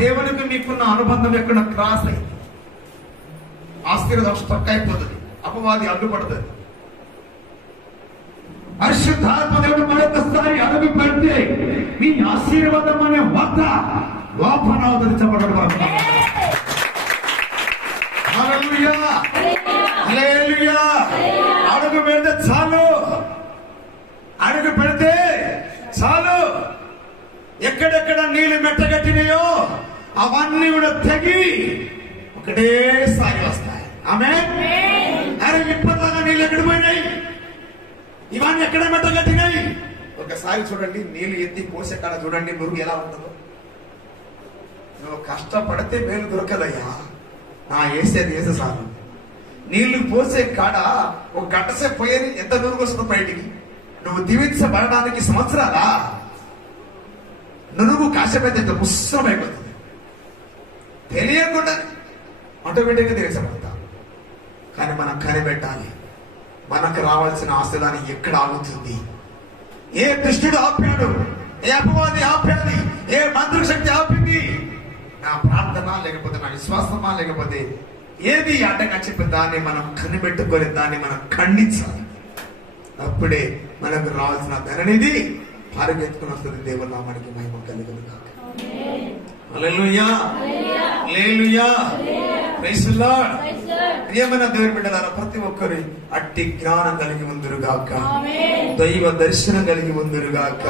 దేవునికి మీకున్న అనుబంధం ఎక్కడ క్రాస్ అయింది, ఆశీర్వాదం స్ట్రక్ అయిపోతుంది, అపవాది అడ్డుపడుతుంది. పరిశుద్ధాత్మ దేవుడు మరొకసారి అడుగు పెడితే మీ ఆశీర్వాదం అనే వార్త లోపల అవతరించబడడం. హల్లెలూయా, హల్లెలూయా. అడుగు పెడితే చాలు, అడుగు పెడితే చాలు. ఎక్కడెక్కడ నీళ్లు మెట్టగట్టినాయో అవన్నీ కూడా తెగి ఒకటేసారి వస్తాయి. ఆమేన్. అరే ఇప్పటిదాకా నీళ్ళు ఎక్కడ పోయినాయి? ఇవన్నీ ఎక్కడ మెట్టగట్టినాయి? ఒకసారి చూడండి, నీళ్లు ఎత్తి పోసే కాడ చూడండి నురుగు ఎలా ఉంటుందో. నువ్వు కష్టపడితే మేలు దొరకదయ్యా, నా వేసేది వేసే సార్. నీళ్లు పోసే కాడ ఒక గంట సేపు పోయేది ఎంత నురుగు వస్తుందో బయటికి. నువ్వు దీవించబడడానికి సంవత్సరాలా? నురుగు కాసేపైతే ముస్సం అయిపోతుంది, తెలియకుండా ఆటోమేటిక్గా దీవించబడతా. కానీ మనం కనిపెట్టాలి, మనకు రావాల్సిన ఆశలని ఎక్కడ ఆగుతుంది? ఏ దుష్టుడు ఆపాడు? ఏ అపవాది ఆపాది? ఏ మంత్ర శక్తి ఆపింది? నా ప్రార్థన లేకపోతే నా విశ్వాసమా లేకపోతే ఏది అడ్డంగా చెప్పి దాన్ని మనం కనిపెట్టుకొని దాన్ని మనం ఖండించాలి. అప్పుడే మనకు రావాల్సిన ధననిధి పరిగెత్తుకుని వస్తుంది. దేవుని నామానికి మహిమ కలుగును గాక. హల్లెలూయా, హల్లెలూయా, ప్రైజ్ ది లార్డ్. ప్రియమైన దేవుని బిడ్డలారా, ప్రతి ఒక్కరు అట్టి జ్ఞానం కలిగి ఉందురుగాక, దైవ దర్శనం కలిగి ఉందురుగాక.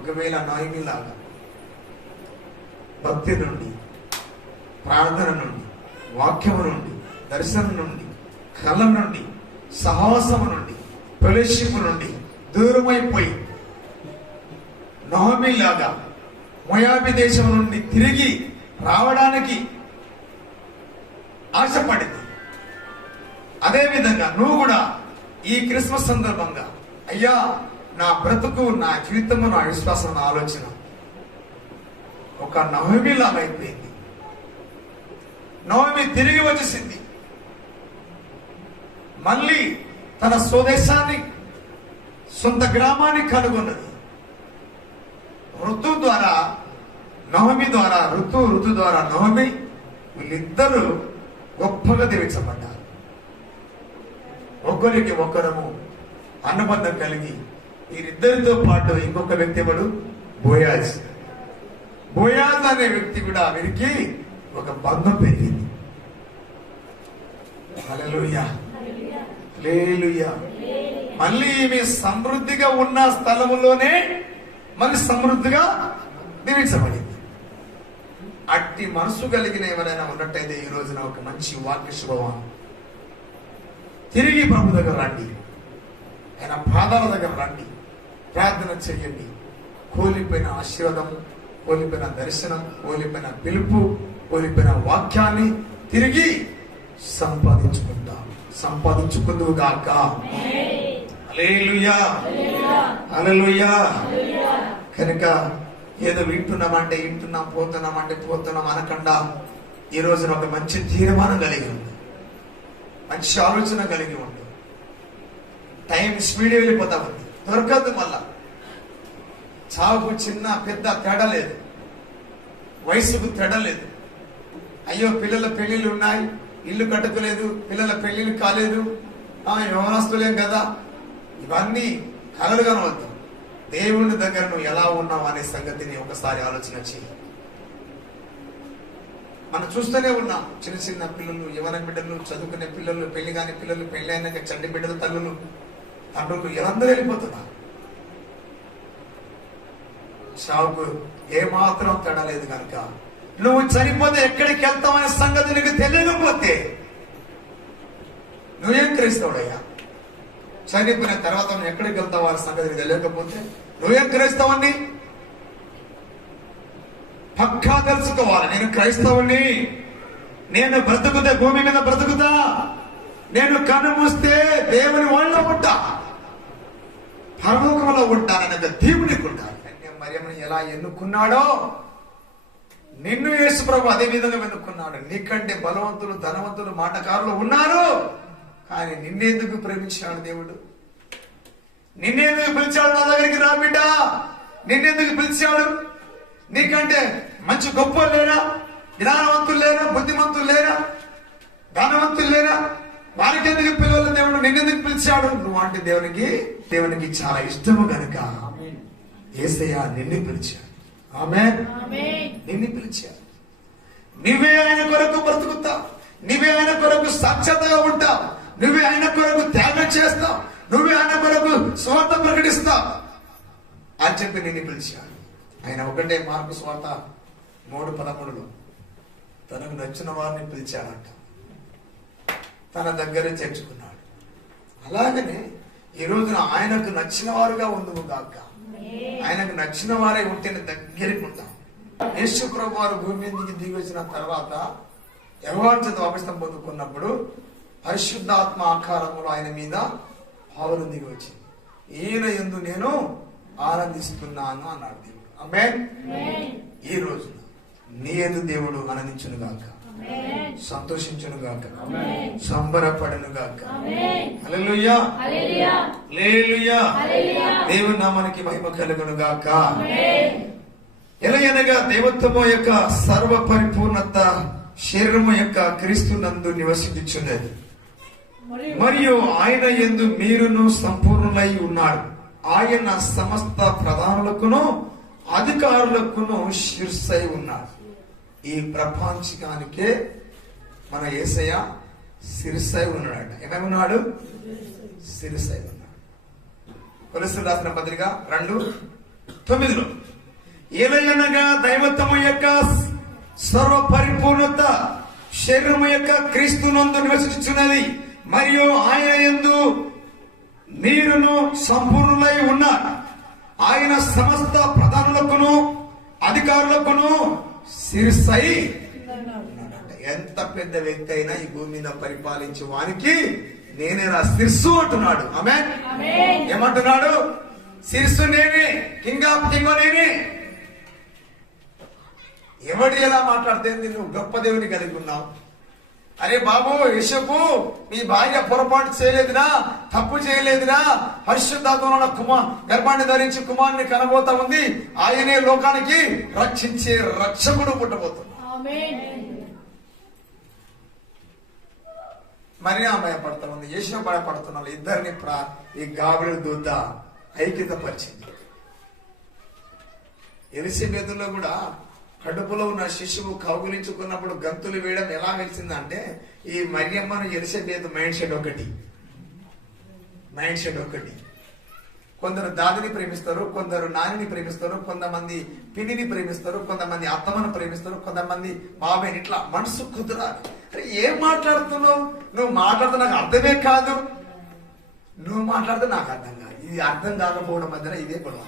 ఒకవేళ నాయకులాగా భక్తి నుండి, ప్రార్థన నుండి, వాక్యము నుండి, దర్శనం నుండి, కలం నుండి, సాహసము నుండి, ఫెలోషిప్ నుండి దూరమైపోయి నహోమీలాగా మోయాబు దేశం నుండి తిరిగి రావడానికి ఆశపడింది. అదేవిధంగా నువ్వు కూడా ఈ క్రిస్మస్ సందర్భంగా, అయ్యా నా బ్రతుకు, నా జీవితము, నా విశ్వాసం, నా ఆలోచన ఒక నహోమీలాగా అయిపోయింది. నహోమీ తిరిగి వచ్చేసింది, మళ్ళీ తన స్వదేశాన్ని, సొంత గ్రామాన్ని కనుగొన్నది. ఋతు ద్వారా నహోమీ ద్వారా, ఋతు ద్వారా నహోమీ, వీళ్ళిద్దరూ గొప్పగా దీవించబడ్డారు. ఒకరికి ఒకరము అనుబంధం కలిగి వీరిద్దరితో పాటు ఇంకొక వ్యక్తి ఎవడు? బోయాజ్. బోయాజ్ అనే వ్యక్తి కూడా వీరికి ఒక బంధం పెరిగింది. హల్లెలూయా, హల్లెలూయా. మళ్ళీ ఈమె సమృద్ధిగా ఉన్న స్థలములోనే మళ్ళీ సమృద్ధిగా దీవించబడింది. అట్టి మనసు కలిగిన ఎవరైనా ఉన్నట్టయితే ఈ రోజున ఒక మంచి వాక్య శుభవాన్, తిరిగి ప్రభు దగ్గర రండి, ఆయన పాదాల దగ్గర రండి, ప్రార్థన చెయ్యండి. కోల్పోయిన ఆశీర్వాదం, కోల్పోయిన దర్శనం, కోల్పోయిన పిలుపు, కోల్పోయిన వాక్యాన్ని తిరిగి సంపాదించుకుందువు గాక. హల్లెలూయా, హల్లెలూయా. కనుక ఏదో వింటున్నామంటే వింటున్నాం, పోతున్నామంటే పోతున్నాం అనకుండా ఈ రోజున ఒక మంచి తీర్మానం కలిగి ఉంది, మంచి ఆలోచన కలిగి ఉంది. టైం స్పీడ్ వెళ్ళిపోతా ఉంది, దొరకదు. మళ్ళా చావుకు చిన్న పెద్ద తేడా లేదు, వయసుకు తేడా లేదు. అయ్యో పిల్లల పెళ్లిళ్ళు ఉన్నాయి, ఇల్లు కట్టుకోలేదు, పిల్లల పెళ్లిళ్ళు కాలేదు, యవనస్తులేం కదా, ఇవన్నీ కలలు కనవద్దు. దేవుని దగ్గర నువ్వు ఎలా ఉన్నావు అనే సంగతిని ఒకసారి ఆలోచన చేయి. మనం చూస్తూనే ఉన్నాం, చిన్న చిన్న పిల్లలు, యవన బిడ్డలు, చదువుకునే పిల్లలు, పెళ్లి కాని పిల్లలు, పెళ్లి అయినాక చండి బిడ్డలు, తల్లులు, తండ్రులు వీళ్ళందరూ వెళ్ళిపోతున్నారు. చావుకు ఏమాత్రం తడలేదు కనుక నువ్వు చనిపోతే ఎక్కడికి వెళ్తావనే సంగతి నీకు తెలియకపోతే నువ్వేం క్రైస్తవుడయ్యా? చనిపోయిన తర్వాత నువ్వు ఎక్కడికి వెళ్తావు అనే సంగతి తెలియకపోతే నువ్వేం క్రైస్తవుని? పక్కా తెలుసుకోవాలి, నేను క్రైస్తవుని, నేను బ్రతుకుతే భూమి మీద బ్రతుకుతా, నేను కన్ను మూస్తే దేవుని వాళ్ళలో ఉంటా, పరలోకంలో ఉంటానని దేవునికి ఉంటాను. మరియమ్మని ఎలా ఎన్నుకున్నాడో నిన్ను యేసు ప్రభు అదే విధంగా ఎన్నుకున్నాడు. నీకంటే బలవంతులు, ధనవంతులు, మాటకారులు ఉన్నారు, కానీ నిన్నెందుకు ప్రేమించాడు దేవుడు? నిన్నెందుకు పిలిచాడు? నా దగ్గరికి రా బిడ్డ, నిన్నెందుకు పిలిచాడు? నీకంటే మంచి గొప్ప లేరా? జ్ఞానవంతులు లేరా? బుద్ధిమంతులు లేరా? జ్ఞానవంతులు లేరా? వారికి ఎందుకు పిలవలేదు దేవుడు? నిన్నెందుకు పిలిచాడు? నువ్వు అంటే దేవునికి చాలా ఇష్టము గనుక యేసయ్య నిన్ను పిలిచాడు. ఆమేన్. నిన్ను పిలిచాడు. నువ్వే ఆయన కొరకు బ్రతుకుతావు, నువ్వే ఆయన కొరకు సాక్షాత్గా ఉంటావు, నువ్వే ఆయన కొరకు త్యాగం చేస్తావు, నువ్వే ఆయన కొరకు స్వార్థ ప్రకటిస్తావు అని చెప్పి నిన్ను పిలిచాడు. ఆయన ఒకటే మార్కు స్వార్థ 3:13 తనకు నచ్చిన వారిని పిలిచాడంట, తన దగ్గరే చేర్చుకున్నాడు. అలాగనే ఈ రోజున ఆయనకు నచ్చిన వారుగా ఉందుము గాక. ఆయనకు నచ్చిన వారే ఉంటేనే దగ్గరికి ఉంటాం. యేసు ప్రభు వారు భూమి మీదకి దిగి వచ్చిన తర్వాత యెహోవా చేత వాపసం పొందుకున్నప్పుడు పరిశుద్ధాత్మ ఆకారములో ఆయన మీద ఆవరణ దిగి వచ్చింది. ఈయన యందు నేను ఆనందిస్తున్నాను అన్నాడు దేవుడు. ఆమేన్. ఈ రోజున నీ యందు దేవుడు ఆనందించును గాక, సంతోషించును గాక, సంబరపడును గాక. హల్లెలూయా, హల్లెలూయా. దేవుని నామానికి మహిమ కలుగును గాక. ఎలాగనగా దైవత్వము యొక్క సర్వ పరిపూర్ణత శరీరము యొక్క క్రీస్తునందు నివసించుచున్నది, మరియు ఆయన యందు మీరును సంపూర్ణులై ఉన్నాడు. ఆయన సమస్త ప్రధానులకును అధికారులకును శిరస్సై ఉన్నాడు. ఈ ప్రపంచకానికే మన యేసయ్య శిరస్సై ఉన్నాడట. ఏమై ఉన్నాడు? శిరస్సై ఉన్నాడు. కొలస్సీయులకు రాసిన పత్రిక 2:9 ఏలయనగా దైవత్వము యొక్క సర్వ పరిపూర్ణత శరీరము యొక్క క్రీస్తునందు నివసించుచున్నది, మరియు ఆయన యందు మీరును సంపూర్ణులై ఉన్నారు. ఆయన సమస్త ప్రధానులకును అధికారులకును శిరస్సై ఉన్నాడంట. ఎంత పెద్ద వ్యక్తి అయినా ఈ భూమి మీద పరిపాలించే వానికి నేనే రా శిరస్సు అంటున్నాడు. ఆమేన్. ఏమంటున్నాడు? శిరస్సు నేనే, కింగ్ ఆఫ్ కింగ్ నేనే. ఎవడు ఎలా మాట్లాడితే నువ్వు గొప్ప దేవుని కలిగి ఉన్నావు? అరే బాబు యేషపు, మీ భార్య పొరపాటు చేయలేదురా, తప్పు చేయలేదురా, పరిశుద్ధాత్మ గర్భాన్ని ధరించి కుమారుని కనబోతా ఉంది, ఆయనే లోకానికి రక్షించే రక్షకుడు పుట్టబోతున్నాడు. మరియా భయపడతా ఉంది, యేషు భయపడుతున్నారు. ఇద్దరిని ఈ గాబ్రియెలు దూత ఐక్యత పరిచింది. ఎలిసబెతులో కూడా కడుపులో ఉన్న శిశువు కౌగులించుకున్నప్పుడు గంతులు వేయడం ఎలా వెలిసిందంటే, ఈ మరియమ్మను ఎలిసబెతు మైండ్ సెట్ ఒకటి. కొందరు దాదిని ప్రేమిస్తారు, కొందరు నానిని ప్రేమిస్తారు, కొంతమంది పిన్నిని ప్రేమిస్తారు, కొంతమంది అత్తమ్మను ప్రేమిస్తారు, కొంతమంది బాబాయ్ని. ఇట్లా మనసు కుదరాలి. అరే ఏం మాట్లాడుతున్నావు? నువ్వు మాట్లాడితే నాకు అర్థమే కాదు, నువ్వు మాట్లాడితే నాకు అర్థం కాదు. ఇది అర్థం కాకపోవడం మధ్యన ఇదే గొడవ.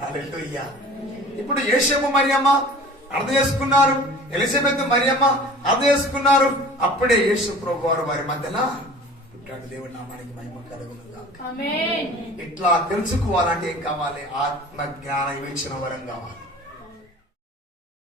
హల్లెలూయా. ఇప్పుడు యేషపు మరియమ్మ అర్థం చేసుకున్నారు, ఎలిజబెత్ మరియమ్మ అర్థం చేసుకున్నారు. అప్పుడే యేసు ప్రభు వారు వారి మధ్యన పుట్టాడు. దేవుడి నామానికి మహిమ కలుగును గాక. ఇట్లా తెలుసుకోవాలంటే ఏం కావాలి? ఆత్మ జ్ఞాన వివేచన వరం కావాలి.